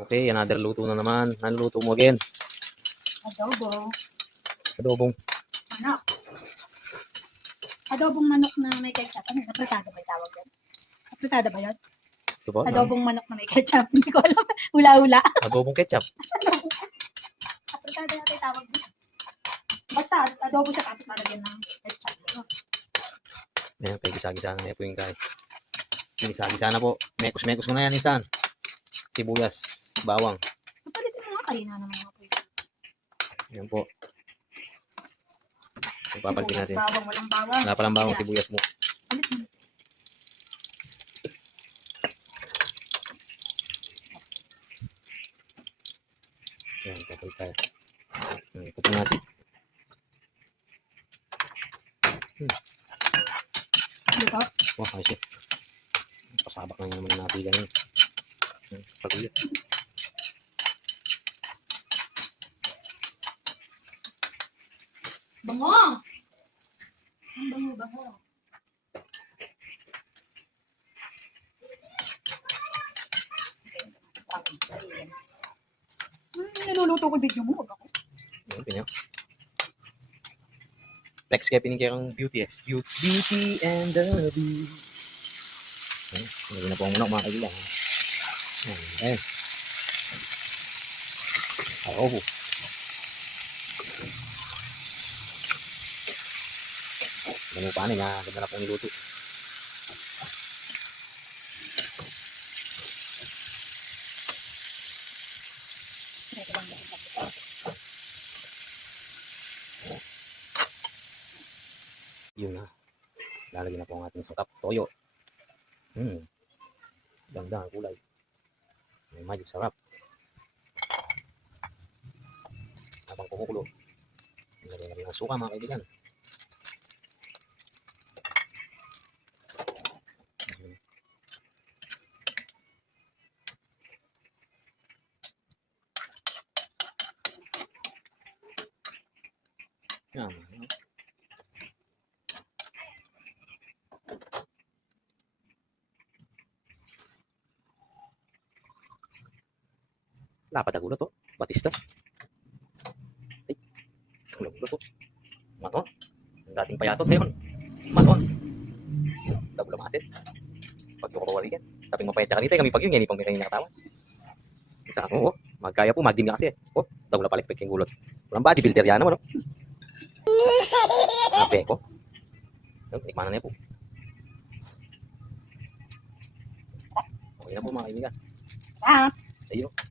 Okay, another luto na naman. Naluluto mo again? Adobo. Adobong. Manok. Adobong manok na may ketchup. Ano, apritada ba yung tawag yan? Apritada ba yun? Ito po? Adobong manok na may ketchup. Hindi ko alam. Hula-hula. Adobong ketchup. Apritada yata yung tawag din. Basta, adobo siya tapos malagyan ng ketchup. Ano? Ayan, kay gisa-gisa na po yung guy. Gisa-gisa na po. Mekos-mekos mo na yan insan. Sibuyas, bawang. Napalitin mo nga kanina naman ako. Ayan po. Ipapalitin natin. Bawang, walang bawang. Wala palang bawang, sibuyas mo. Palit mo. Ayan, papalit tayo. Ito po nasi. Dito. Wah, ayos eh. Pasabak na naman ang nasi ganun. Pagulit. Bango! Ang bango-bango. Niluluto ko video mo. Wag ako. Ayan, pinyo. Flex kaya pinigyan kang beauty eh. Beauty and the beast. Ayan, hindi na po ang muna mga kaibigan. Ayan. Ako po. Ganun pa niya, ganda na pong niluto. Yun na. Lalagyan na po ang ating sangkap. Toyo. Ganda ang kulay. May magic sarap. Habang kumukulo. Nilagyan na rin ang suka mga kaibigan. Yan. Lapat ang gulo to. Batista. Ay. Gulo to. Maton. Ang dating payatot ngayon. Maton. Dabulo masit. Pag kumawari yan. Taping mapayat siya kanita. Kami pag yun. Yan ipang may kanina katawan. Isa ako. Magkaya po. Mag-gym na kasi. Dabulo palikpik yung gulot. Walang bodybuilder yan naman. Ape ko. Tikman na niya po. Okay na po mga kaibigan. Ah! Ayun.